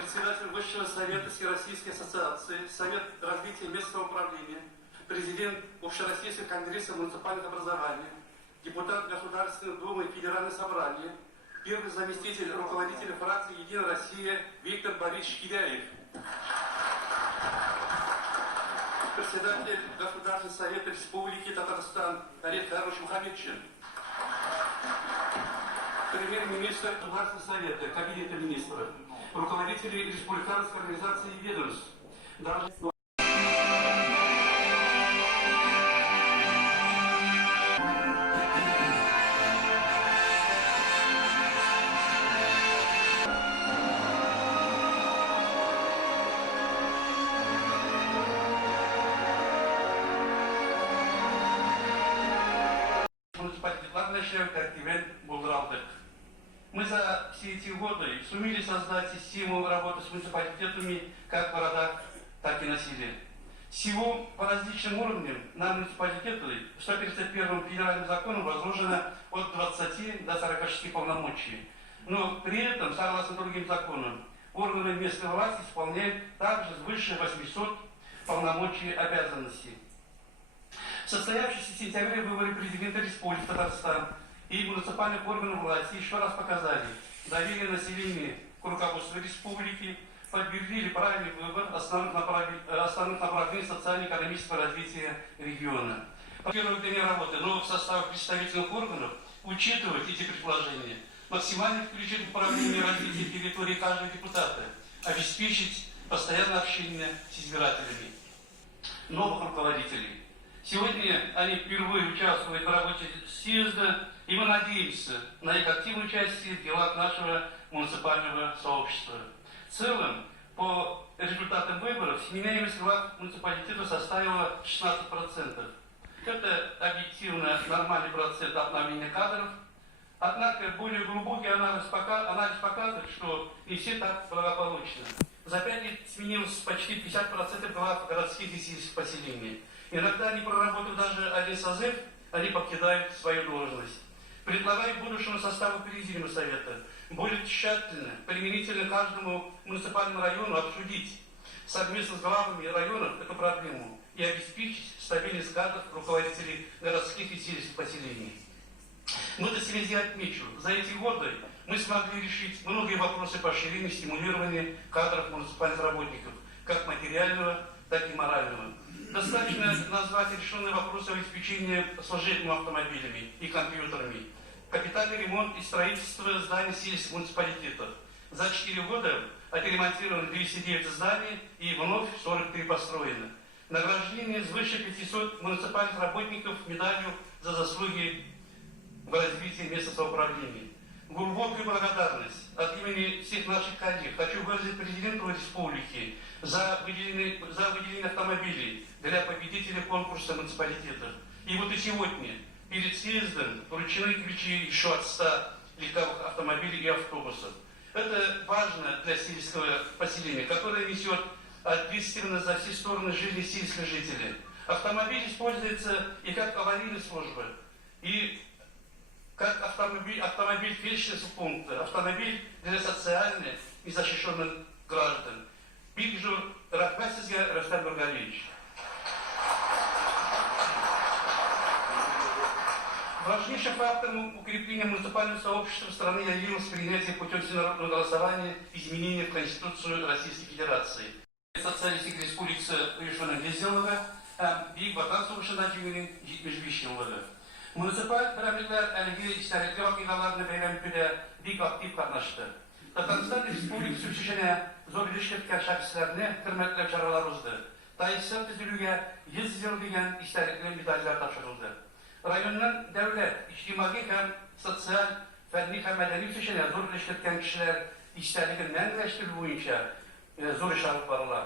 председатель Высшего совета Всероссийской ассоциации, Совет развития местного управления, президент Общероссийского конгресса муниципальных образований, депутат Государственной Думы и Федерального собрания, первый заместитель руководителя фракции «Единая Россия» Виктор Борисович Киляев, председатель Государственного совета Республики Татарстан Ариф Харуш Мухаммедчин, премьер-министр Государственного совета, кабинета министров, руководители республиканской организации и ведомств, Мы за все эти годы сумели создать систему работы с муниципалитетами как в городах, так и на селе. Всего по различным уровням на муниципалитеты в 131 федеральным законом возложено от 20 до 46 полномочий. Но при этом, согласно другим законам, органы местной власти исполняют также свыше 800 полномочий и обязанностей. Состоявшиеся в сентябре выборы президента Республики Татарстан и муниципальных органов власти еще раз показали доверие населения к руководству республики, подтвердили правильный выбор основных направлений социально-экономического развития региона. По первых дней работы новых составов представительных органов учитывать эти предложения, максимально включить в управление развития территории каждого депутата, обеспечить постоянное общение с избирателями. Новых руководителей. Сегодня они впервые участвуют в работе съезда, и мы надеемся на их активное участие в делах нашего муниципального сообщества. В целом, по результатам выборов, сменяемость глав муниципалитета составила 16%. Это объективно нормальный процент обновления кадров, однако более глубокий анализ показывает, что не все так благополучно. За 5 лет сменилось почти 50% глав городских и сельских поселений. Иногда, не проработав даже один созыв, они покидают свою должность. Предлагаю будущему составу Президиума Совета более тщательно, применительно каждому муниципальному району обсудить совместно с главами районов эту проблему и обеспечить стабильность кадров руководителей городских и сельских поселений. В этой связи отмечу, за эти годы мы смогли решить многие вопросы поощрения и стимулирования кадров муниципальных работников, как материального, так и морального. Достаточно назвать решенные вопросы обеспечения служебными автомобилями и компьютерами, капитальный ремонт и строительство зданий сельских муниципалитетов. За 4 года отремонтировано 209 зданий и вновь 43 построено. Награждение свыше 500 муниципальных работников медалью за заслуги в развитии местного самоуправления. Глубокую благодарность от имени всех наших коллег хочу выразить президенту республики за выделение автомобилей для победителей конкурса муниципалитетов. И вот и сегодня перед съездом вручены ключи еще от 100 легковых автомобилей и автобусов. Это важно для сельского поселения, которое несет ответственность за все стороны жизни сельских жителей. Автомобиль используется и как аварийная служба, и как автомобиль фельдшерского пункта, автомобиль для социально незащищенных граждан. Бигжу Рахмасизга Растам Нургалиевич. Важнейшим фактором укрепления муниципального сообщества страны явилось принятие путем всенародного голосования изменений в Конституцию Российской Федерации. Социалистик республикасы uyuşmanın gezdiğinliği büyük vatan soğuşundan cümlenin jitmişmişliği. Municipal piramitler ilgili işlerlikli vakıgalarını belirlemede büyük aktif katlaştı. Татарстан Республикасы үшішіне зор үлешкеткен шәхсілеріне hürmetler çaralar uzdu. Tayısal tüzülüge 100 yıl деген işlerlikli medaller tapşırıldı. Rayonun devlet, içtimai hem sosyal, fenli hem medeni üçüşіне zor үлешкеткен kişiler işlerliğin mənleştirdiği boyunca zor iş alıp varırlar.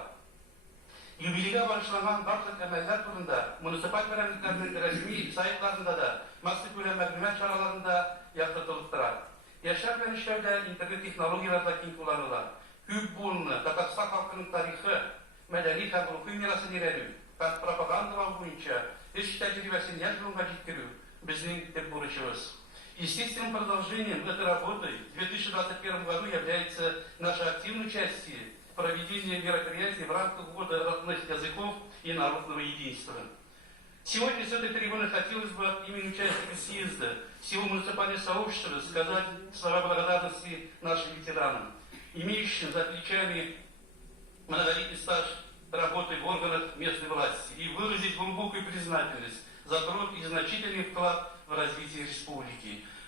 Юбилейге bağışlanan барлық әмәлләр турында муниципаль пирамидтердің рәсми сайтlarında da maksud көлем мәгълүмат çaralarında яктыртылып тора. Яшар белән эшләүдә интернет технологиялары да киң кулланыла. Күп буынны Татарстан халкының тарихы, мәдәни һәм рухи мирасын өйрәнү, пропагандалау буенча эш тәҗрибәсен яшь буынга җиткерү безнең төп бурычыбыз. Естественным продолжением этой работы в 2021 году является наше активное участие проведения мероприятий в рамках года родных языков и народного единства. Сегодня с этой трибуны хотелось бы от имени участников съезда всего муниципального сообщества сказать слова благодарности нашим ветеранам, имеющим за плечами многолетний стаж работы в органах местной власти, и выразить глубокую признательность за труд и значительный вклад в развитие республики.